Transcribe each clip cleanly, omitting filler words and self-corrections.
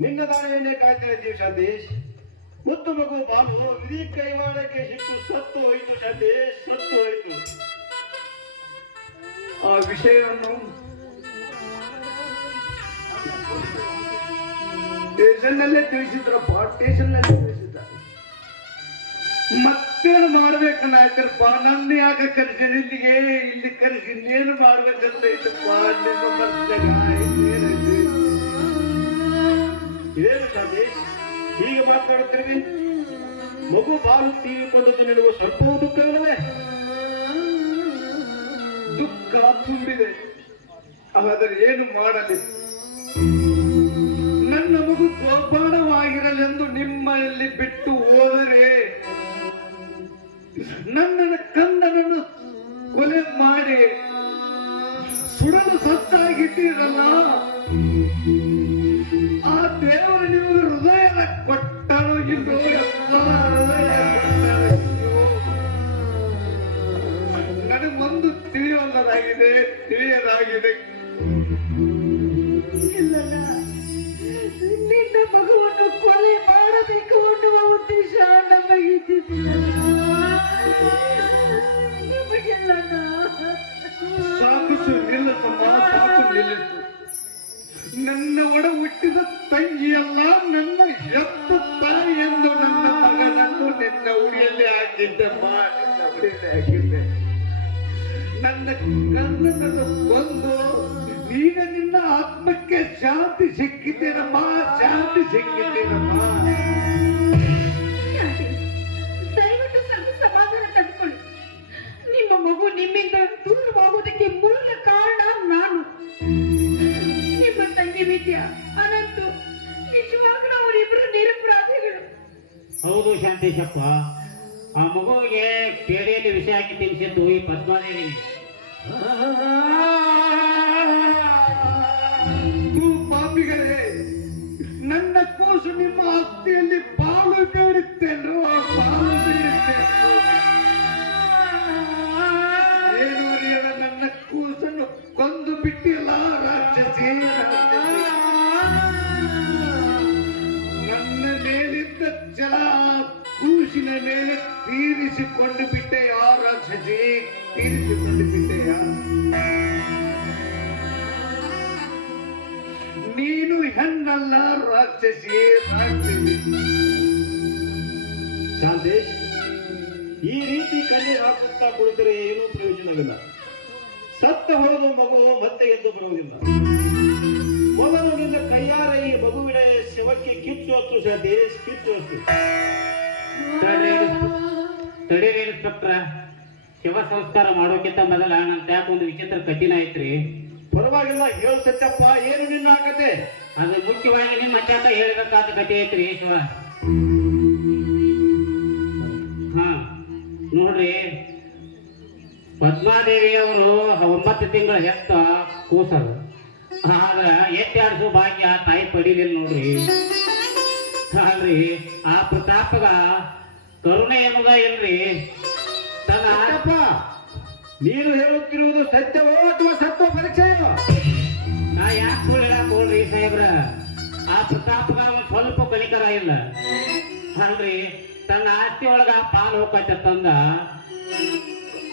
ನಿನ್ನ ದಾರಿಯನ್ನೇ ಕಾಯ್ತಾ ಇದ್ದೀವಿ ಸಂದೇಶ್. ಮುತ್ತು ಮಗು ಬಾಲು ವಿಧಿ ಕೈವಾಡಕ್ಕೆ ಸಿಕ್ಕು ಸತ್ತು ಹೋಯ್ತು ಸಂದೇಶ್, ಸತ್ತು ಹೋಯ್ತು. ಆ ವಿಷಯವನ್ನು ಸ್ಟೇಷನ್ನಲ್ಲೇ ತಿಳಿಸಿದ್ರಪ್ಪ, ಸ್ಟೇಷನ್ನಲ್ಲೇ ತಿಳಿಸಿದ್ದಾರೆ. ಮತ್ತೇನು ಮಾಡ್ಬೇಕನ್ನಾಯ್ತರಪ್ಪ, ನನ್ನ ಯಾಕೆ ಕರೆಸಿ ನಿಲ್ಲಿಗೆ ಇಲ್ಲಿ ಕರೆಸಿ ಇನ್ನೇನು ಮಾಡ್ಬೇಕಂತ ಐತಪ್ಪ. ನಿಮ್ಮ ಮನಸ್ಸಿನಾಗ ಇದೇನು ಸಂದೇಶ್ ಹೀಗೆ ಮಾತನಾಡುತ್ತಿರುವೆ? ಮಗು ಬಾಲು ತೀರಿಕೊಂಡದ್ದು ನನಗೂ ಸ್ವಲ್ಪವೂ ದುಃಖವಿಲ್ಲವೇ? ದುಃಖ ತುಂಬಿದೆ, ಆದರೆ ಏನು ಮಾಡಲಿ? ನನ್ನ ಮಗು ಜೋಪಾನವಾಗಿರಲೆಂದು ನಿಮ್ಮಲ್ಲಿ ಬಿಟ್ಟು ಹೋದರೆ ನನ್ನನ್ನು ಕಂದನನ್ನು ಕೊಲೆ ಮಾಡಿ ಸುಡಲು ಸತ್ತಾಗಿದ್ದೀರಲ್ಲ, ಆ ದೇವರು ನೀವು ಹೃದಯ ಕೊಟ್ಟನು ಇಲ್ಲೋ? ನನಗೊಂದು ತಿಳಿಯಲಾಗಿದೆ, ತಿಳಿಯಲಾಗಿದೆ. ಇಲ್ಲಲ್ಲ, ನಿನ್ನ ಮಗುವನ್ನು ಕೊಲೆ ಮಾಡಬೇಕು ಅನ್ನುವ ಉದ್ದೇಶ ನಮಗಿದ್ದಿಲ್ಲ. ಸಾಕು ನಿಲ್ಲಿಸಮ್ಮ, ಸಾಕು ನಿಲ್ಲಿಸು. ನನ್ನ ಒಡ ಹುಟ್ಟಿದ ತಂಗಿಯಲ್ಲ, ನನ್ನ ಎತ್ತು ತಾಯಿ ಎಂದು ನನ್ನ ಮಗನನ್ನು ನಿನ್ನ ಉಡಿಯಲ್ಲಿ ಹಾಕಿದ್ದಮ್ಮ, ನಿನ್ನ ಉಡಿಯಲ್ಲಿ ಹಾಕಿದ್ದೆ. ನನ್ನ ಕಣ್ಣನ್ನು ಕೊಂದು ಈಗ ನಿನ್ನ ಆತ್ಮಕ್ಕೆ ಶಾಂತಿ ಸಿಕ್ಕಿದ್ದೇನಮ್ಮ, ಶಾಂತಿ ಸಿಕ್ಕಿದ್ದೇನಮ್ಮ. ದಯವಿಟ್ಟು ಸ್ವಲ್ಪ ಸಮಾಧಾನ ತಂದುಕೊಳ್ಳಿ. ನಿಮ್ಮ ಮಗು ನಿಮ್ಮಿಂದ ದೂರವಾಗುವುದಕ್ಕೆ ಮೂಲ ಕಾರಣ ನಾನು. ನಿಮ್ಮ ತಂಗಿ ವಿದ್ಯಾ, ಅನಂತು ನಿಜವಾಗ್ಲೂ ಅವರಿಬ್ಬರು ನಿರಪರಾಧಿಗಳು. ಹೌದು ಶಾಂತೇಶಪ್ಪ, ಆ ಮಗುವಿಗೆ ಪೇಡೆಯಲ್ಲಿ ವಿಷ ಹಾಕಿ ತಿನ್ಸಿದ್ದು ಈ ಪದ್ಮಾದೇವಿ. ಪಾಪಿಗಳೇ, ನನ್ನ ಕೂಸು ನಿಮ್ಮ ಆಸ್ತಿಯಲ್ಲಿ ಪಾಲು ಬೇಡುತ್ತೇನೋ, ಪಾಲು ಬೇಡುತ್ತೇನೋ. ಏನು ಅರಿಯದ ನನ್ನ ಕೂಸನ್ನು ಕೊಂದು ಬಿಟ್ಟಿಲ್ಲ ರಾಕ್ಷಸಿ. ನನ್ನ ಮೇಲಿದ್ದ ಛಲ ಕೂಸಿನ ಮೇಲೆ ತೀರಿಸಿಕೊಂಡು ಬಿಟ್ಟೆ ಆ ರಾಕ್ಷಸಿ, ತೀರಿಸಿಕೊಂಡು ಬಿಟ್ಟೆಯ. ನೀನು ಹೆಣ್ಣಲ್ಲ ರಾಕ್ಷಸಿ, ರಾಕ್ಷಸಿ. ಶಾಂತೇಶ್, ಈ ರೀತಿ ಕಣ್ಣೀರು ಹಾಕುತ್ತಾ ಕುಳಿತರೆ ಏನೂ ಪ್ರಯೋಜನವಿಲ್ಲ. ಸತ್ತ ಹೋದ ಮಗು ಮತ್ತೆ ಎದ್ದು ಬರುವುದಿಲ್ಲ. ಮೊದಲು ನಿನ್ನ ಕೈಯಾರ ಈ ಮಗುವಿನ ಶವಕ್ಕೆ ಕಿಚ್ಚು ಹತ್ತು ಶಾಂತೇಶ್, ಕಿಚ್ಚು ಹತ್ತು. ತಡೀರಿ ಇನ್ಸ್ಪೆಕ್ಟ್ರ, ಶಿವ ಸಂಸ್ಕಾರ ಮಾಡೋಕ್ಕಿಂತ ಮೊದಲ ನನ್ನ ಯಾಕೆ ಒಂದು ವಿಚಿತ್ರ ಕಠಿಣ ಐತ್ರಿ. ಪರವಾಗಿಲ್ಲ, ಹೇಳು ಸತ್ಯಪ್ಪ, ಏನು ನಿನ್ನ ಆಗತ್ತೆ? ಅದು ಮುಖ್ಯವಾಗಿ ನಿಮ್ಮ ಅಚ್ಚಾತ ಹೇಳ್ಬೇಕಾದ ಕಥೆ ಐತ್ರಿ ಶಿವ. ಹಾ ನೋಡ್ರಿ, ಪದ್ಮಾದೇವಿ ಅವರು 9 ತಿಂಗಳ ಹೆತ್ತ ಕೂಸರು. ಆದ್ರ ಎತ್ತಾಡ್ಸು ಭಾಗ್ಯ ತಾಯಿ ಪಡೀಲಿಲ್ಲ ನೋಡ್ರಿ. ಅಲ್ರಿ, ಆ ಪ್ರತಾಪಗ ಕರುಣೆ ಎನ್ನುವುದ ಇಲ್ರಿ. ತನ್ನ ನೀನು ಹೇಳುತ್ತಿರುವುದು ಸತ್ಯವೋ ಅಥವಾ ಸತ್ವ ಪರೀಕ್ಷೆಯೋ? ನಾ ಯಾಕೆ ಹೇಳಕ್ ಹೋಗ್ರಿ ಸಾಹೇಬ್ರ, ಆ ಪ್ರತಾಪಗ ಒಂದು ಸ್ವಲ್ಪ ಕಲಿಕರ ಇಲ್ಲ. ಅಲ್ರಿ, ತನ್ನ ಆಸ್ತಿ ಒಳಗ ಪಾಲು ಹೋಗತ್ತೆ ತಂದ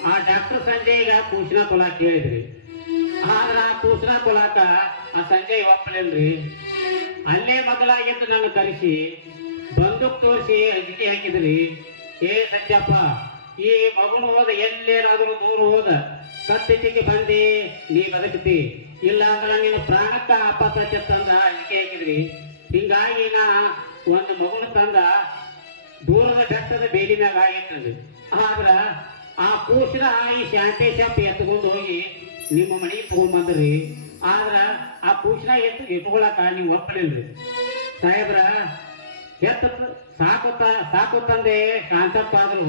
ಆ ಡಾಕ್ಟರ್ ಸಂಜಯ್ ಕೂಸಿನ ಕೊಲಾಕ್ ಹೇಳಿದ್ರಿ. ಆದ್ರ ಆ ಕೂಸಿನ ಕೊಲಾಕ ಆ ಸಂಜಯ್ ಒಪ್ಪಲಿಲ್ರಿ. ಅಲ್ಲೇ ಮಗಳಾಗಿದ್ದು ನನ್ನ ಕರೆಸಿ ಬಂದೂಕ್ ತೋರಿಸಿ ಅಂಜಿಕೆ ಹಾಕಿದ್ರಿ. ಏ ಸತ್ಯಪ್ಪ, ಈ ಮಗನು ಹೋದ ಎಲ್ಲೇನಾದ್ರೂ ದೂರ ಹೋದ ಸತ್ಯತೆಗೆ ಬಂದಿ ನೀ ಬದುಕ್ತಿ, ಇಲ್ಲ ಅಂದ್ರೆ ನೀನು ಪ್ರಾಣಕ್ಕ ಅಪಾತ್ರ ತಂದ ಅಂಜಿಕೆ ಹಾಕಿದ್ರಿ. ಹಿಂಗಾಗಿ ನಾ ಒಂದು ಮಗುನ ತಂದ ದೂರದ ಬೆಟ್ಟದ ಬೇಲಿನಾಗ ಆಗಿರ್ತದೆ. ಆದ್ರ ಆ ಕೂಸಿನ ಈ ಶಾಂತೇಶಪ್ಪ ಎತ್ಕೊಂಡು ಹೋಗಿ ನಿಮ್ಮ ಮನೆಗೆ ತಗೊಂಡ್ಬಂದ್ರಿ. ಆದ್ರ ಆ ಕೂಸಿನ ಇಟ್ಕೊಳಕ ನೀವು ಒಪ್ಪಲಿಲ್ರಿ ಸಾಹೇಬ್ರ. ಸಾಕು ತಂದೆ ಶಾಂತಪ್ಪ ಆದ್ರು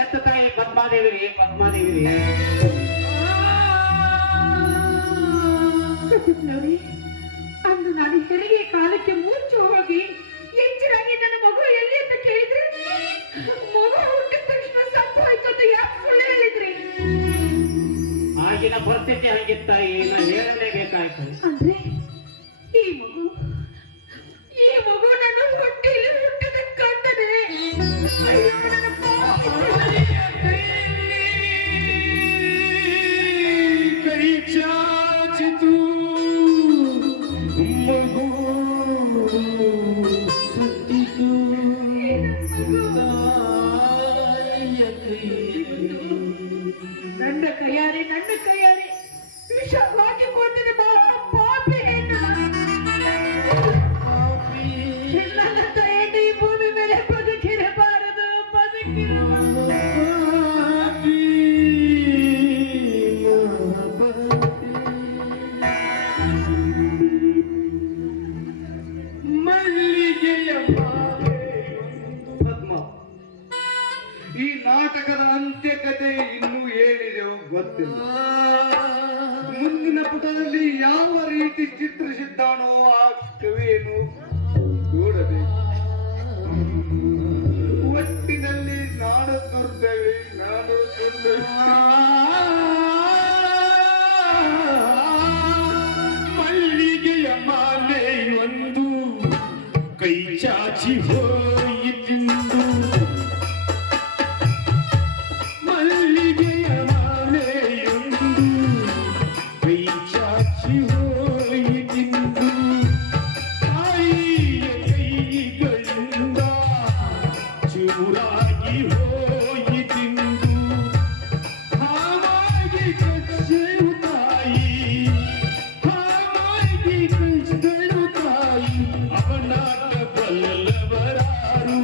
ಎತ್ತ ತಾಯಿ ಪದ್ಮಾದೇವಿ ರೀ ನೋಡಿ, ಅಂದು ನಾನು ಹೆರಿಗೆ ಕಾಲಕ್ಕೆ ಮುಂಚೆ ಹೋಗಿ ಎಚ್ಚರಾಗಿ ನನ್ನ ಮಗು ಎಲ್ಲಿ ಅಂತ ಕೇಳಿದ್ರೆ ಮಗು ಹುಟ್ಟಿದ ತಕ್ಷಣ ಸತ್ತು ಹೋಯ್ತು ಅಂತ ಯಾಕೆ ಸುಳ್ಳು ಹೇಳಿದ್ರಿ? ಆಗಿನ ಪರಿಸ್ಥಿತಿ ಹಂಗಿತ್ತ ನಾ ಹೇಳಲೇಬೇಕಾಯ್ತು. ಅಂದ್ರೆ ಈ ಮಗು ನನ್ನ ಹೊಟ್ಟೆಯಲ್ಲಿ ಹುಟ್ಟಿದ ಕಂಡನೆ. ಅಯ್ಯೋ, ನನ್ನ ಪಾಪ. ಕೈ ಚಾಚಿತು ಮಗು ಸತ್ತಿತು ತಾಯಿಯ ನನ್ನ ಕೈಯಾರೆ ವಿಷವಾಗಿ ಕೊಂದಿನ ಪಾಪಿ ಹೆಣ್ಣು. ನನ್ನ ತಾಯಿಯನ್ನು ಈ ಭೂಮಿ ಮೇಲೆ ಬದುಕಿರಬಾರದು. ಮಲ್ಲಿಗೆಯ ಪದ್ಮ, ಈ ನಾಟಕದ ಅಂತ್ಯಕತೆ ಇನ್ನೂ ಏನಿದೆಯೋ ಗೊತ್ತಿಲ್ಲ. ಮುಂದಿನ ಪುಟದಲ್ಲಿ ಯಾವ ರೀತಿ ಚಿತ್ರಿಸಿದ್ದಾನೋ ಆ ಕವಿಯನ್ನು ನೋಡಬೇಕು. ಒಟ್ಟಿನಲ್ಲಿ ನಾನು ದುರ್ದೈವಿ, ಮಲ್ಲಿಗೆಯ ಮಾಲೆ ಒಂದು ಕೈ ಚಾಚಿ ಹೋಯಿತೆಂದು, ಮಲ್ಲಿಗೆಯ ಮಾಲೆಯೊಂದು ಕೈ ಚಾಚಿ ಹೋಯಿತೆಂದು, ತಾಯಿಯ ಕೈಗಳಿಂದ ಚೂರಾಗಿ ಹೋಯಿತೆಂದು, ಹಾವಾಗಿ ಕಚ್ಚೆಯು ತಾಯಿ, ಹಾವಾಗಿ ಕಚ್ಚೆಯು ತಾಯಿ, ಅವನಾಟ ಬಲ್ಲವರಾರು,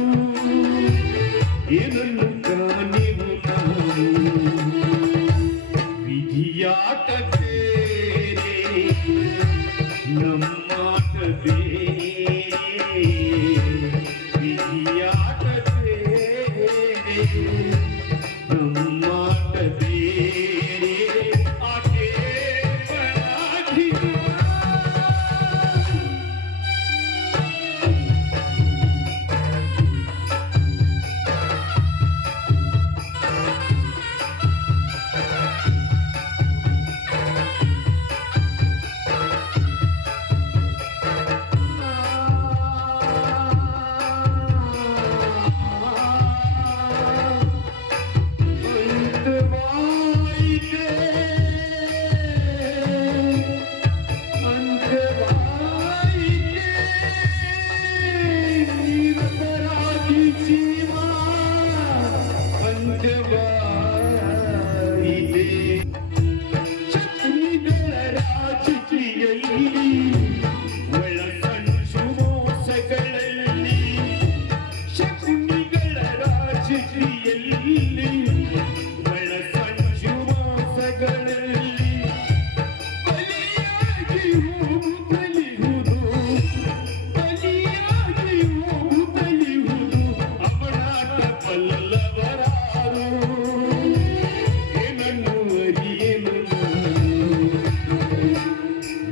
ಏನನ್ನು ಕಾಣಿವು ನಾವು, ವಿಧಿಯಾಟ ಬೇರೆ ನಮ್ಮಾಟ ಬೇರೆ, ವಿಧಿಯಾಟ ಬೇರೆ ನಮ್ಮಾಟ ಬೇರೆ, ಆಟೆ ಪರಾಧಿಕ.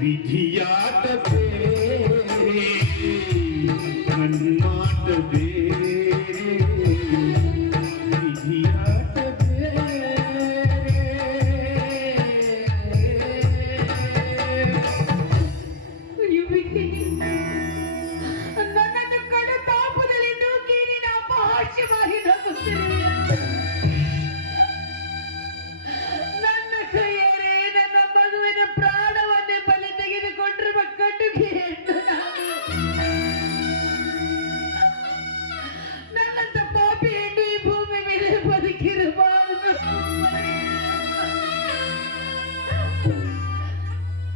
ವಿಧಿಯಾಟ ಬೇರೆ ಮನ್ಮಾಟ ಬೇರೆ, ವಿಧಿಯಾಟ ನನ್ನನ್ನು ಕಡು ತಾಪದಲ್ಲಿ ನೂಕಿ ನಿನ್ನ ಅಪಹಾಸ್ಯವಾಗಿ ನಗುತ್ತಿರುವೆಯ. ನನ್ನ ಕೈಯಾರೆ ನನ್ನ ಮಗುವಿನ ಪ್ರಾಣವನ್ನೇ ಬಲಿ ತೆಗೆದುಕೊಂಡಿರುವ ಕಟುಗೆ ಹೆಣ್ಣು ನಾನು. ನನ್ನಂತ ಪಾಪಿ ಹೆಣ್ಣು ಈ ಭೂಮಿ ಮೇಲೆ ಬದುಕಿರಬಾರದು.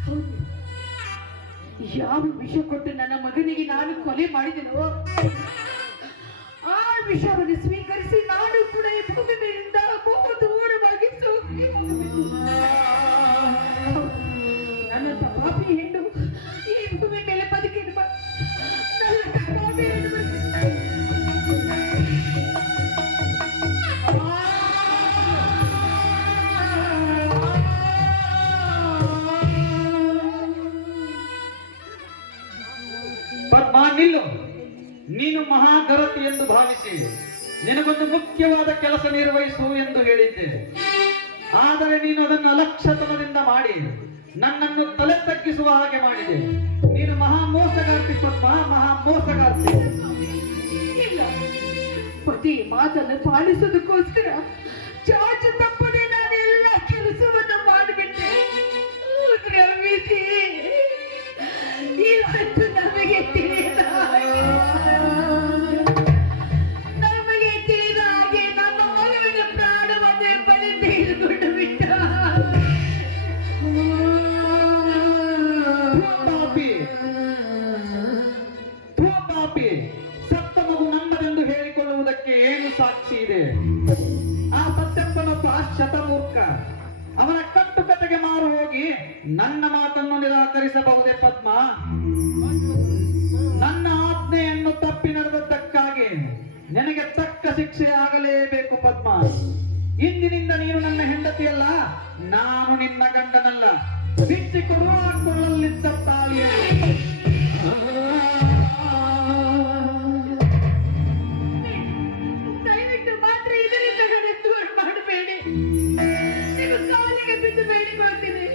ಹೌದು, ಯಾವ ವಿಷ ಕೊಟ್ಟು ನನ್ನ ಮಗನಿಗೆ ನಾನು ಕೊಲೆ ಮಾಡಿದೆನೋ ಆ ವಿಷವನ್ನು ಸ್ವೀಕರಿಸಿ ನಾನು ಕೂಡ ಈ ಭೂಮಿ ಮೇಲಿಂದ ಬಹು ದೂರವಾಗಿ ಸೋಗಿ ಹೋಗಬೇಕು. ನನ್ನಂತ ಪಾಪಿ ಹೆಣ್ಣು ಈ ಭೂಮಿ ಮೇಲೆ ಬದುಕಿರಬಾರದು. ನನ್ನಂತ ಪಾಪಿ ಹೆಣ್ಣು ಗರತಿ ಎಂದು ಭಾವಿಸಿ ನಿನಗೊಂದು ಮುಖ್ಯವಾದ ಕೆಲಸ ನಿರ್ವಹಿಸು ಎಂದು ಹೇಳಿದ್ದೆ. ಆದರೆ ನೀನು ಅದನ್ನು ಅಲಕ್ಷ್ಯತನದಿಂದ ಮಾಡಿ ನನ್ನನ್ನು ತಲೆ ತಗ್ಗಿಸುವ ಹಾಗೆ ಮಾಡಿದೆ. ನೀನು ಮಹಾ ಮೋಸಗಾರ್ತಿ ಪದ್ಮ, ಮಹಾ ಮೋಸಗಾರ್ತಿ. ಇಲ್ಲ, ಪತಿ ಮಾತನ್ನು ಪಾಲಿಸೋದಕ್ಕೋಸ್ಕರ ಚಾಚು ತಪ್ಪದೆ ನಾನೆಲ್ಲ ಕೆಲಸವನ್ನು ಮಾಡಿಬಿಟ್ಟೆ. ವಿಧಿ ಇವತ್ತು ನಮಗೆ ತಿಳಿದ ಹಾಗೆ ನಮ್ಮ ಮಗುವಿನ ಪ್ರಾಣವನ್ನೇ ಬಲಿ ತೆಗೆದುಕೊಂಡು ಬಿಟ್ಟ. ಪಾಪಿ, ಸತ್ತ ಮಗು ನನ್ನದೆಂದು ಹೇಳಿಕೊಳ್ಳುವುದಕ್ಕೆ ಏನು ಸಾಕ್ಷಿ ಇದೆ? ಆ ಸತ್ಯಪ್ಪನೊಬ್ಬ ಶತಮೂರ್ಖ. ಅವನ ಕಟ್ಟುಕತೆಗೆ ಮಾರು ಹೋಗಿ ನನ್ನ ಮಾತನ್ನು ನಿರಾಕರಿಸಬಹುದೇ ಪದ್ಮ? ನನ್ನ ಆಜ್ಞೆಯನ್ನು ತಪ್ಪಿ ನಡೆದದ್ದಕ್ಕಾಗಿ ನನಗೆ ತಕ್ಕ ಶಿಕ್ಷೆ ಆಗಲೇಬೇಕು ಪದ್ಮ. ಇಂದಿನಿಂದ ನೀನು ನನ್ನ ಹೆಂಡತಿಯಲ್ಲ, ನಾನು ನಿನ್ನ ಗಂಡನಲ್ಲ. ಬಿಚ್ಚಿ ಕೊಡುವ ಕೊಳ್ಳಲ್ಲಿದ್ದ ತಾಳಿಯಲ್ಲಿ ದಯವಿಟ್ಟು ಮಾತ್ರ ಇದರಿಂದ ನನಗೆ ದೂರ ಮಾಡಬೇಡಿ. ನೀವು ಕಾಲಿಗೆ ಬಿದ್ದು ಬೇಡಿಕೊಳ್ತೀನಿ.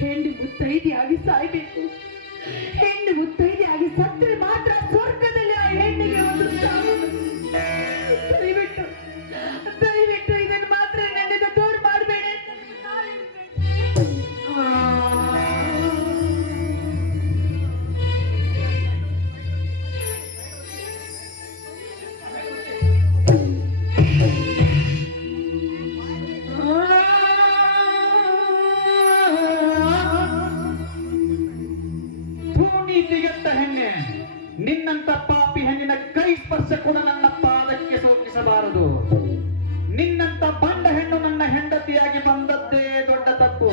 ಹೆಣ್ಣು ಮುತ್ತೈದೆಯಾಗಿ ಸಾಯ್ಬೇಕು. ಹೆಣ್ಣು ಮುತ್ತೈದೆಯಾಗಿ ಸತ್ತರೆ ಮಾತ್ರ ಸ್ವರ್ಗದಲ್ಲಿ ಆ ಹೆಣ್ಣಿಗೆ ಒಂದು ಸ್ಥಾನ. ದಯವಿಟ್ಟು ದಯವಿಟ್ಟು ಇದನ್ನು ಮಾತ್ರ ನನ್ನಿಂದ ದೂರ ಮಾಡಬೇಡಿ. ನೀತಿಗೆಟ್ಟ ಹೆಣ್ಣೆ, ನಿನ್ನಂತ ಪಾಪಿ ಹೆಣ್ಣಿನ ಕೈ ಸ್ಪರ್ಶ ಕೂಡ ನನ್ನ ಪಾದಕ್ಕೆ ಸೋಕಿಸಬಾರದು. ನಿನ್ನಂತ ಬಂಡ ಹೆಣ್ಣು ನನ್ನ ಹೆಂಡತಿಯಾಗಿ ಬಂದದ್ದೇ ದೊಡ್ಡ ತಪ್ಪು.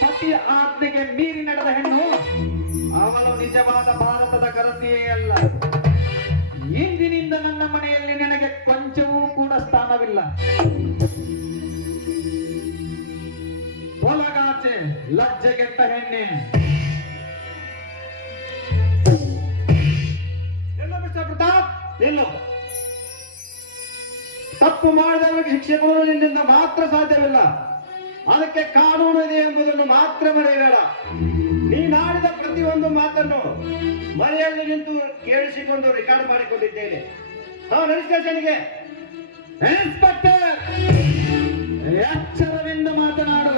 ಪತಿಯ ಆಜ್ಞೆಗೆ ಮೀರಿ ನಡೆದ ಹೆಣ್ಣು ಅವಳು ನಿಜವಾದ ಭಾರತದ ಗರತಿಯೇ ಅಲ್ಲ. ಇಂದಿನಿಂದ ನನ್ನ ಮನೆಯಲ್ಲಿ ನಿನಗೆ ಕೊಂಚವೂ ಕೂಡ ಸ್ಥಾನವಿಲ್ಲ. ತೊಲಗಾಚೆ ಲಜ್ಜೆಗೆಟ್ಟ ಹೆಣ್ಣೆ. ಮಿಸ್ಟರ್ ಪ್ರತಾಪ್, ನಿಲ್ಲು. ತಪ್ಪು ಮಾಡಿದವರಿಗೆ ಶಿಕ್ಷೆ ಕೊಡಲು ನಿನ್ನಿಂದ ಮಾತ್ರ ಸಾಧ್ಯವಿಲ್ಲ. ಅದಕ್ಕೆ ಕಾನೂನು ಇದೆ ಎಂಬುದನ್ನು ಮಾತ್ರ ಮರೆಯಬೇಡ. ನೀನಾಡಿದ ಪ್ರತಿಯೊಂದು ಮಾತನ್ನು ಮನೆಯಲ್ಲಿ ನಿಂತು ಕೇಳಿಸಿಕೊಂಡು ರೆಕಾರ್ಡ್ ಮಾಡಿಕೊಂಡಿದ್ದೇನೆ. ನಡಿ ಸ್ಟೇಷನ್ಗೆ. ಇನ್ಸ್ಪೆಕ್ಟರ್, ಎಚ್ಚರದಿಂದ ಮಾತನಾಡು.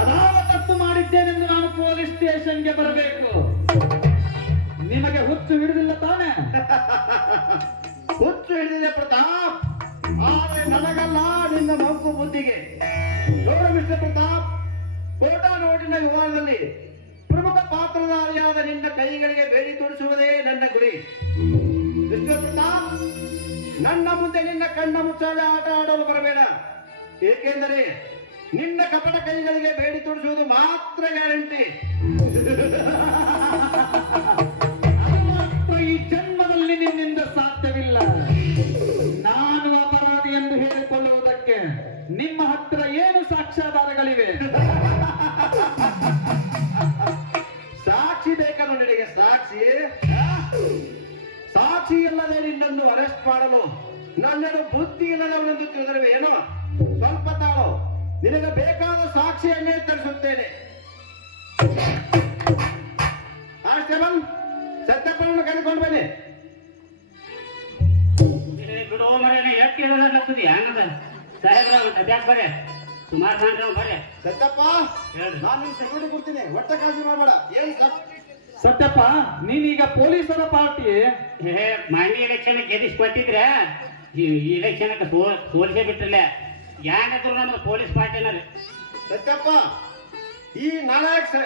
ಅದಾವ ತಪ್ಪು ಮಾಡಿದ್ದೇನೆಂದು ನಾನು ಪೊಲೀಸ್ ಸ್ಟೇಷನ್ಗೆ ಬರಬೇಕು. ನಿಮಗೆ ಹುಚ್ಚು ಹಿಡಿದಿಲ್ಲ ತಾನೆ? ಹುಚ್ಚು ಹಿಡಿದಿದೆ ಪ್ರತಾಪ್, ಆದರೆ ನನಗಲ್ಲ, ನಿನ್ನ ಮಂಕು ಬುದ್ಧಿಗೆ. ನೋಡು ಮಿಸ್ಟರ್ ಪ್ರತಾಪ್, ಕೋಟಾ ನೋಟಿನ ವಿವಾದದಲ್ಲಿ ಪ್ರಮುಖ ಪಾತ್ರಧಾರಿಯಾದ ನಿನ್ನ ಕೈಗಳಿಗೆ ಬೇಡಿ ತೋರಿಸುವುದೇ ನನ್ನ ಗುರಿ. ಮಿಸ್ಟರ್ ಪ್ರತಾಪ್, ನನ್ನ ಮುಂದೆ ನಿನ್ನ ಕಣ್ಣ ಮುಚ್ಚಾಲೆ ಆಟ ಆಡಲು ಬರಬೇಡ. ಏಕೆಂದರೆ ನಿನ್ನ ಕಪಟ ಕೈಗಳಿಗೆ ಬೇಡಿ ತೋರಿಸುವುದು ಮಾತ್ರ ಗ್ಯಾರಂಟಿ. ಈ ಜನ್ಮದಲ್ಲಿ ನಿನ್ನಿಂದ ಸಾಧ್ಯವಿಲ್ಲ. ನಾನು ಅಪರಾಧಿ ಎಂದು ಹೇಳಿಕೊಳ್ಳುವುದಕ್ಕೆ ನಿಮ್ಮ ಹತ್ತಿರ ಏನು ಸಾಕ್ಷ್ಯಾಧಾರಗಳಿವೆ? ಸಾಕ್ಷಿ ಬೇಕಲ್ಲ ನಿನಗೆ? ಸಾಕ್ಷಿ ಇಲ್ಲದೆ ನಿನ್ನನ್ನು ಅರೆಸ್ಟ್ ಮಾಡಲು ನನ್ನನ್ನು ಬುದ್ಧಿ ಇಲ್ಲದವನೆಂದು ತಿಳಿದರೆ ಏನೋ? ಸ್ವಲ್ಪ ತಾಳು, ನಿನಗೆ ಬೇಕಾದ ಸಾಕ್ಷಿಯನ್ನೇ ತರಿಸುತ್ತೇನೆ. ಕಾನ್ಸ್ಟೇಬಲ್, ಸತ್ಯಪ್ಪನನ್ನು ಕರೆದುಕೊಂಡು ಬನ್ನಿ. ಬಿಡೋ ಮರ ಎಷ್ಟಿರೋದಾಗ್ತದೆ ಹಂಗದ ಸಾಹೇಬ್ರ ಅದ್ಯಾಕೆ ಬರ್ರಿ, ಸುಮಾರು ಮಾಡ್ರಿ ಬರ್ರಿ. ಸತ್ಯಪ್ಪ, ಹೇಳ್ರಿ. ನಾನು ನಿನ್ ಸೆಕ್ಯೂರಿಟಿ ಕೊಡ್ತೀನಿ, ಒಟ್ಟ ಕಾಳಜಿ ಮಾಡಬೇಡ. ಏನು ಸತ್ಯಪ್ಪ, ನೀನೀಗ ಪೊಲೀಸರ ಪಾರ್ಟಿ ಮಾನ್ಯ ಎಲೆಕ್ಷನ್ ಗೆದಿಸ್ ಕೊಟ್ಟಿದ್ರೆ ಈ ಇಲೆಕ್ಷನ್ಗೆ ಸೋಲಿಸೇ ಬಿಟ್ಟಿರಲ್ಲ. ಏನಾದ್ರು ನಮ್ದು ಪೊಲೀಸ್ ಪಾರ್ಟಿನ ರೀ. ಸತ್ಯಪ್ಪ, ಈ ನಾಲಾಯಕ್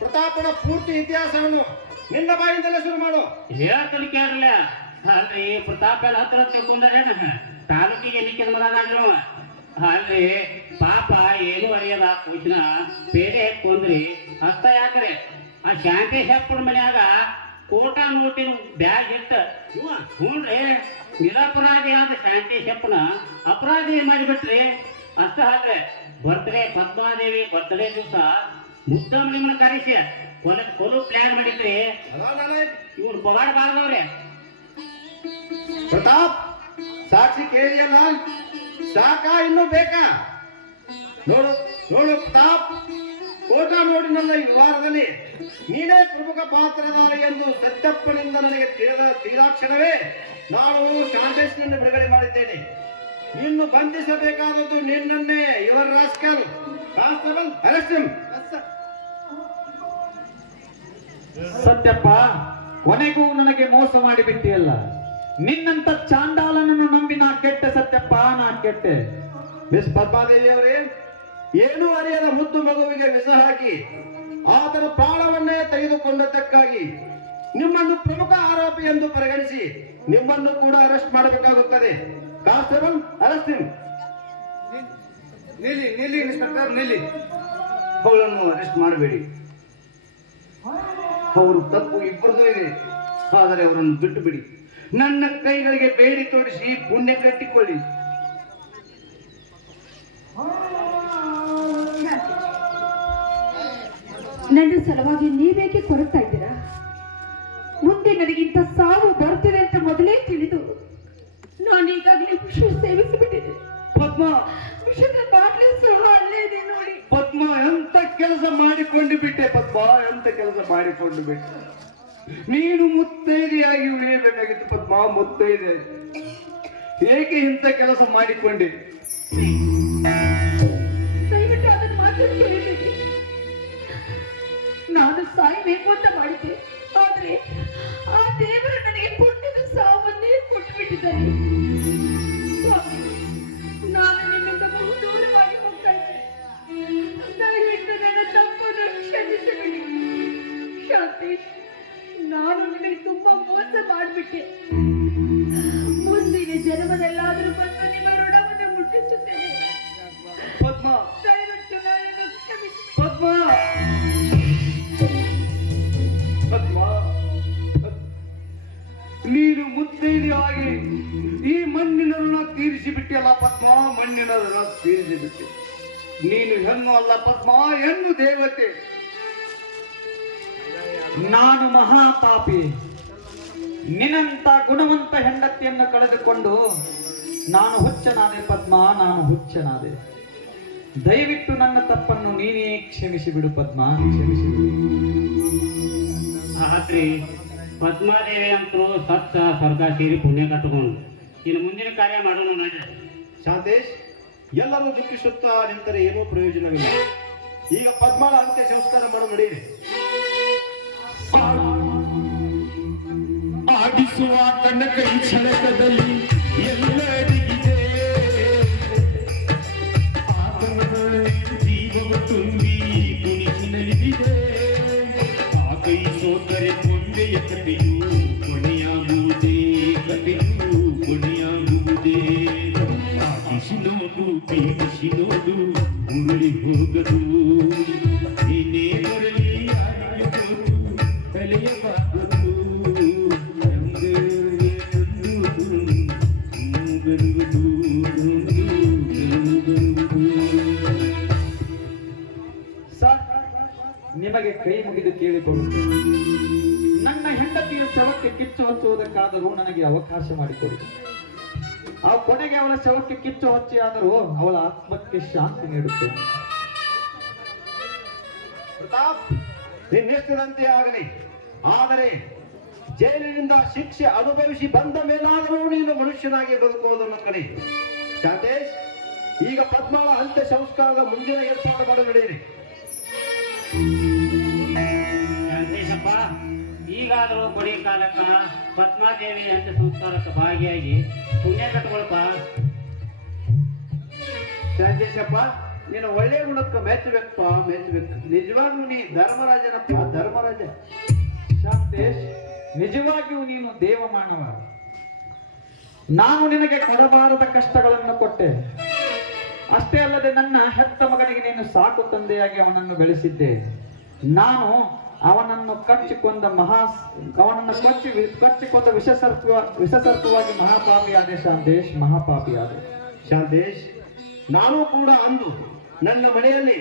ಪ್ರತಾಪನ ಪೂರ್ತಿ ಇತಿಹಾಸವನ್ನು ನಿನ್ನ ಬಾಯಿಂದಲೇ ಶುರು ಮಾಡು. ಹೇಳ್ತೀನಿ ಕೇಳಲ್ಲ. ಅಲ್ರಿ ಪ್ರತಾಪ ಎಲ್ಲ ಹತ್ರ ತಿಳ್ಕೊಂಡೇನ ತಾಲೂಕಿಗೆ ನಿಕ್ಕಿದ ಮಗನಾದ್ರು. ಅಲ್ರಿ ಪಾಪ ಏನು ಅರಿಯದ ಕೂಸಿನ ಪೇದೆ ಕೊಂದ್ರಿ ಅಷ್ಟ ಯಾಕ್ರಿ ಆ ಶಾಂತಿ ಶಪ್ಪನ ಮನ್ಯಾಗ ಕೋಟಾ ನೋಟಿನ ಬ್ಯಾಗ್ ಇಟ್ಟ ಹ್ಞೂನ್ರಿ ನಿರಪರಾಧಿ ಆದ ಶಾಂತಿ ಶಪ್ಪನ ಅಪರಾಧಿ ಮಾಡಿಬಿಟ್ರಿ. ಅಷ್ಟ ಅಲ್ರಿ ಬರ್ತ್ಡೇ ಪದ್ಮಾದೇವಿ ಬರ್ತ್ಡೇ ದಿವಸ ಮುದ್ದಮ್ಮನ ಕರೆಸಿ ಕೊಲು ಪ್ಲಾನ್ ಮಾಡಿದ್ರಿ. ಇವ್ರು ಪಗಾಡ ಬಾರದವ್ರಿ ಪ್ರತಾಪ್, ಸಾಕ್ಷಿ ಕೇಳಿಯಲ್ಲ, ಸಾಕಾ ಇನ್ನೂ ಬೇಕಾ? ನೋಡು ನೋಡು ಪ್ರತಾಪ್, ಕೋಟ ನೋಡಿನಲ್ಲ ಈ ವಿವಾದದಲ್ಲಿ ನೀನೇ ಪ್ರಮುಖ ಪಾತ್ರಧಾರಿ ಎಂದು ಸತ್ಯಪ್ಪನಿಂದ ನನಗೆ ತಿಳಿದ ತೀರಾಕ್ಷಣವೇ ನಾನು ಶಾಂತೇಶ್ನನ್ನು ಬಿಡುಗಡೆ ಮಾಡಿದ್ದೇನೆ. ಇನ್ನು ಬಂಧಿಸಬೇಕಾದದ್ದು ನಿನ್ನನ್ನೇ. Your rascal, constable, arrest him. Satyappa, ಕೊನೆಗೂ ನನಗೆ ಮೋಸ ಮಾಡಿಬಿಟ್ಟಿಯಲ್ಲ. ನಿನ್ನಂತ ಚಾಂಡಾಲನನ್ನು ನಂಬಿ ನಾ ಕೆಟ್ಟೆ ಸತ್ಯಪ್ಪ, ನಾ ಕೆಟ್ಟೆ. ಮಿಸ್ ಪದ್ಮಾದೇವಿ ಅವರೇ, ಏನೂ ಅರಿಯದ ಮುದ್ದು ಮಗುವಿಗೆ ವಿಷ ಹಾಕಿ ಆತನ ಪ್ರಾಣವನ್ನೇ ತೆಗೆದುಕೊಂಡದ್ದಕ್ಕಾಗಿ ನಿಮ್ಮನ್ನು ಪ್ರಮುಖ ಆರೋಪಿ ಎಂದು ಪರಿಗಣಿಸಿ ನಿಮ್ಮನ್ನು ಕೂಡ ಅರೆಸ್ಟ್ ಮಾಡಬೇಕಾಗುತ್ತದೆ. Constable, arrest him. ನಿಲ್ಲಿ ನಿಲ್ಲಿ ಇನ್ಸ್ಪೆಕ್ಟರ್, ನಿಲ್ಲಿ. ಅವಳನ್ನು ಅರೆಸ್ಟ್ ಮಾಡಬೇಡಿ. ಅವರು ತಪ್ಪು ಇಬ್ಬರದೂ ಇದೆ, ಆದರೆ ಅವರನ್ನು ಬಿಟ್ಟು ಬಿಡಿ. ನನ್ನ ಕೈಗಳಿಗೆ ಬೇಡಿ ತೋರಿಸಿ ಪುಣ್ಯ ಕಟ್ಟಿಕೊಳ್ಳಿ. ನನ್ನ ಸಲುವಾಗಿ ನೀವೇಕೆ ಕೊರಗ್ತಾ ಇದ್ದೀರಾ? ಮುಂದೆ ನನಗಿಂತ ಸಾವು ಬರ್ತಿದೆ ಅಂತ ಮೊದಲೇ ತಿಳಿದು ನಾನು ಈಗಾಗಲೇ ವಿಷ ಸೇವಿಸಿಬಿಟ್ಟಿದೆ. ಪದ್ಮ, ವಿಷದ ಬಾಟ್ಲಿ ಸಹ ಅಲ್ಲೇ ಇದೆ ನೋಡಿ. ಪದ್ಮ, ಎಂತ ಕೆಲಸ ಮಾಡಿಕೊಂಡು ಬಿಟ್ಟೆ ಪದ್ಮ, ಎಂತ ಕೆಲಸ ಮಾಡಿಕೊಂಡು ಬಿಟ್ಟೆ. ನೀನು ಮುತ್ತೈದೆಯಾಗಿ ಉಳಿಯಬೇಕಾಗಿತ್ತು ಪದ್ಮ, ಮುತ್ತೈದೆ. ಏಕೆ ಇಂಥ ಕೆಲಸ ಮಾಡಿಕೊಂಡೆ? ದಯವಿಟ್ಟು ಅದನ್ನು ಮಾತ್ರ ಕೇಳಬೇಡಿ. ನಾನು ಸಾಯಬೇಕು ಅಂತ ಮಾಡಿದ್ದೆ, ಆದ್ರೆ ಆ ದೇವರು ನನಗೆ ಪುಣ್ಯದ ಸಾವನ್ನೇ ಕೊಟ್ಟುಬಿಟ್ಟಿದ್ದಾರೆ. ಸ್ವಾಮಿ, ನಾನು ನಿಮ್ಮಿಂದ ಬಹು ದೂರವಾಗಿ ಹೋಗ್ತಾ ಇದ್ದೆ. ದಯವಿಟ್ಟು ನನ್ನ ತಪ್ಪನ್ನು ಕ್ಷಮಿಸಬೇಡಿ. ಶಾಂತೇಶ್, ನಾನು ನಿಮಗೆ ತುಂಬಾ ಮೋಸ ಮಾಡಿಬಿಟ್ಟೆ. ಮುಂದಿನ ಜನ್ಮದಲ್ಲಾದರೂ ಬಂದು ನಿಮ್ಮ ಋಣವನ್ನು ಮುಟ್ಟಿಸುತ್ತೇನೆ. ಪದ್ಮ, ದಯವಿಟ್ಟು ನನ್ನನ್ನು ಕ್ಷಮಿಸಿ. ಪದ್ಮ, ಪದ್ಮ, ನೀನು ಮುತ್ತೈದೆಯಾಗಿ ಈ ಮಣ್ಣಿನ ಋಣ ತೀರಿಸಿ ಬಿಟ್ಟಿಯಲ್ಲ ಪದ್ಮ, ಮಣ್ಣಿನ ಋಣ ತೀರಿಸಿ ಬಿಟ್ಟೆ. ನೀನು ಹೆಣ್ಣು ಅಲ್ಲ ಪದ್ಮ, ಹೆಣ್ಣು ದೇವತೆ. ನಾನು ಮಹಾಪಾಪಿ. ನಿನ್ನಂತ ಗುಣವಂತ ಹೆಂಡತಿಯನ್ನು ಕಳೆದುಕೊಂಡು ನಾನು ಹುಚ್ಚನಾದೆ ಪದ್ಮ, ನಾನು ಹುಚ್ಚನಾದೆ. ದಯವಿಟ್ಟು ನನ್ನ ತಪ್ಪನ್ನು ನೀನೇ ಕ್ಷಮಿಸಿ ಬಿಡು ಪದ್ಮ, ಕ್ಷಮಿಸಿ ಬಿಡು. ಆತ್ರಿ ಪದ್ಮಾದೇವಿ ಅಂತರೂ ಸತ್ತ ಸ್ವರ್ಗ ಸೇರಿ ಪುಣ್ಯ ಕಟ್ಟಿಕೊಂಡು ಇನ್ನು ಮುಂದಿನ ಕಾರ್ಯ ಮಾಡೋಣ ನೋಡಿ. ಶಾಂತೇಶ್, ಎಲ್ಲರೂ ದುಃಖಿಸುತ್ತಾ ನಿಂತರೆ ಏನೂ ಪ್ರಯೋಜನವಿಲ್ಲ. ಈಗ ಪದ್ಮಳ ಅಂತ್ಯ ಸಂಸ್ಕಾರ ಮಾಡೋ ನಡೆಯಿರಿ. ಆಡಿಸುವ ತನ್ನ ಕೈ ಛಳಕದಲ್ಲಿ ಎಲ್ಲರಿಗಿದೆ ಆತನ ಜೀವವ ತುಂಬಿ ಕುಣಿಸಿನಲ್ಲಿದೆ. ಆ ಕೈ ಸೋತರೆ ಕೊಂಡೆಯ ಕಥೆಯು ಕೊನೆಯಾಗುವುದೇ, ಕಥೆಯು ಕೊನೆಯಾಗುವುದೇ. ಆಡಿಸಿ ನೋಡು, ಬೀಳಿಸಿ ನೋಡು, ಉರುಳಿ ಹೋಗದು. ನೀನೇ ಮುರಳಿ ಆಡಿಕೊಂಡು ಕಲೆಯಬಾರದು. ಸರ್, ನಿಮಗೆ ಕೈ ಮುಗಿದು ಕೇಳಿಕೊಳ್ಳುತ್ತೇನೆ. ನನ್ನ ಹೆಂಡತಿಯ ಶವಕ್ಕೆ ಕಿಚ್ಚು ಹಚ್ಚುವುದಕ್ಕಾದರೂ ನನಗೆ ಅವಕಾಶ ಮಾಡಿಕೊಡಿ. ಆ ಕೊನೆಗೆ ಅವಳ ಶವಕ್ಕೆ ಕಿಚ್ಚು ಹಚ್ಚಿ ಆದರೂ ಅವಳ ಆತ್ಮಕ್ಕೆ ಶಾಂತಿ ನೀಡುತ್ತೇನೆ. ಪ್ರತಾಪ್, ನಿನ್ನಿಷ್ಟದಂತೆ ಆಗಲಿ. ಆದರೆ ಜೈಲಿನಿಂದ ಶಿಕ್ಷೆ ಅನುಭವಿಸಿ ಬಂದ ಮೇಲಾದರೂ ನೀನು ಮನುಷ್ಯನಾಗಿ ಬದುಕುವುದನ್ನು ಕಲಿ. ಶಾಂತೇಶ್, ಈಗ ಪದ್ಮಳ ಅಂತ್ಯ ಸಂಸ್ಕಾರದ ಮುಂದಿನ ಏರ್ಪಾಡು ಮಾಡಿ ನಡೆಯಿರಿ. ಶಾಂತೇಶಪ್ಪ, ಈಗಾದರೂ ಕೊಡಿ ಕಾಲಕ್ಕ ಪದ್ಮಾದೇವಿ ಅಂತ್ಯ ಸಂಸ್ಕಾರಕ್ಕೆ ಭಾಗಿಯಾಗಿ ಪುಣ್ಯ ಕಟ್ಕೊಳಪ್ಪ. ಶಾಂತೇಶಪ್ಪ, ನೀನು ಒಳ್ಳೆಯ ಗುಣಕ್ಕೆ ಮೆಚ್ಚಬೇಕಪ್ಪ, ಮೆಚ್ಚಬೇಕು. ನಿಜವಾಗ್ಲೂ ನೀ ಧರ್ಮರಾಜನಪ್ಪ, ಧರ್ಮರಾಜ. ಶಾಂತೇಶ್, ನಿಜವಾಗಿಯೂ ನೀನು ದೇವಮಾನವ. ನಾನು ನಿನಗೆ ಕೊಡಬಾರದ ಕಷ್ಟಗಳನ್ನು ಕೊಟ್ಟೆ. ಅಷ್ಟೇ ಅಲ್ಲದೆ ನನ್ನ ಹೆತ್ತ ಮಗನಿಗೆ ನೀನು ಸಾಕು ತಂದೆಯಾಗಿ ಅವನನ್ನು ಬೆಳೆಸಿದ್ದೆ. ನಾನು ಅವನನ್ನು ಕಚ್ಚಿಕೊಂದ ವಿಷಸರ್ಪವಾಗಿ ಮಹಾಪಾಪಿಯಾದೆ ಶಾಂತೇಶ್, ಮಹಾಪಾಪಿಯಾದೆ. ಶಾಂತೇಶ್, ನಾನು ಕೂಡ ಅಂದು ನನ್ನ ಮನೆಯಲ್ಲಿ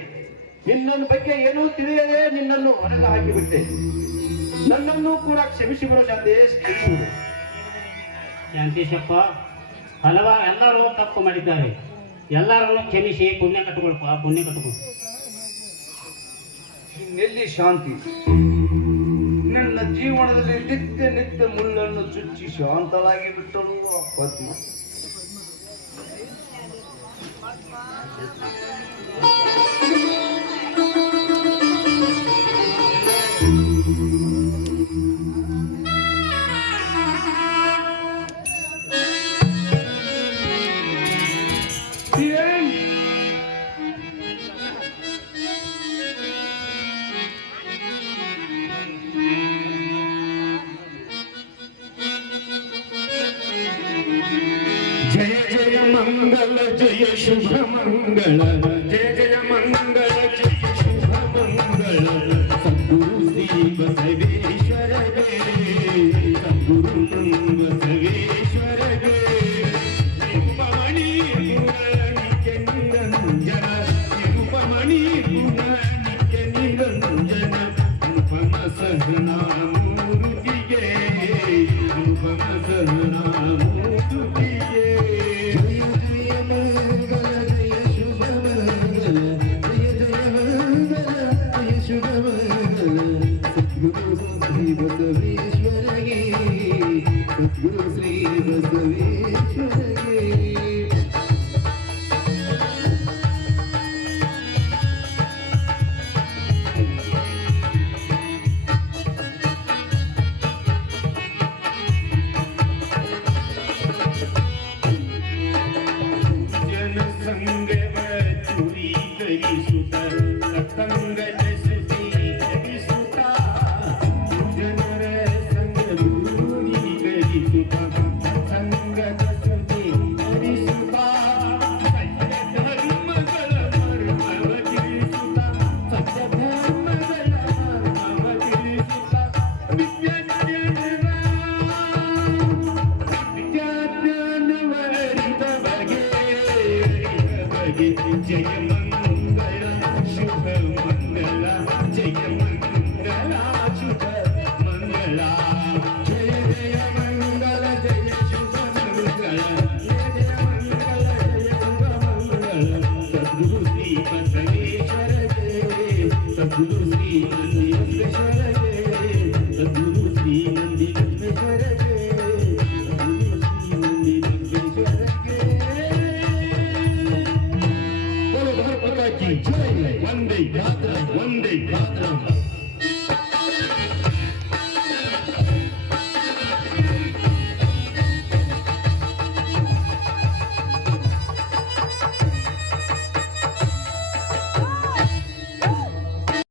ನಿನ್ನ ಬಗ್ಗೆ ಏನೂ ತಿಳಿಯದೆ ನಿನ್ನನ್ನು ಹೊರಗೆ ಹಾಕಿಬಿಟ್ಟೆ. ನನ್ನನ್ನು ಕೂಡ ಕ್ಷಮಿಸಿಬಿಡು ಶಾಂತೇಶ್, ಕ್ಷಮಿಸಿಬಿಡು. ಶಾಂತೇಶಪ್ಪ, ಹಲವಾರು ಎಲ್ಲರೂ ತಪ್ಪು ಮಾಡಿದ್ದಾರೆ. ಎಲ್ಲರನ್ನು ಕ್ಷಮಿಸಿ ಪುಣ್ಯ ಕಟ್ಟಿಕೊಳ್ಪ, ಪುಣ್ಯ ಕಟ್ಟಿಕೊಳ್ಳು. ಇನ್ನೆಲ್ಲಿ ಶಾಂತಿ? ನನ್ನ ಜೀವನದಲ್ಲಿ ನಿತ್ಯ ನಿತ್ಯ ಮುಳ್ಳನ್ನು ಚುಚ್ಚಿ ಶಾಂತಳಾಗಿ ಬಿಟ್ಟಳು ಪತ್ನಿ. जय जय मंगल जय शुभ मंगल, जय जय मंगल जय शुभ मंगल. सद्गुरु श्री बसवेश्वर गे, सद्गुरु बसवेश्वर गे. निरुपमणि गुणनित्य निरंजन, निरुपमणि गुणनित्य निरंजन. अनुपम सहना मूर्ति गे, अनुपम सहना मूर्ति गे. जय मंगल शुभ मंगला, जय मंगला शुभ मंगला. जय जय मंगल जय शुभ मंगल, जय जय मंगल जय शुभ मंगल. सद्गुरु श्री बसवेश्वर जय, सद्गुरु श्री नंदी बसवेश्वर जय, सद्गुरु श्री नंदी बसवेश्वर जय, सद्गुरु श्री नंदी बसवेश्वर जय. वंदे मातरम, वंदे मातरम.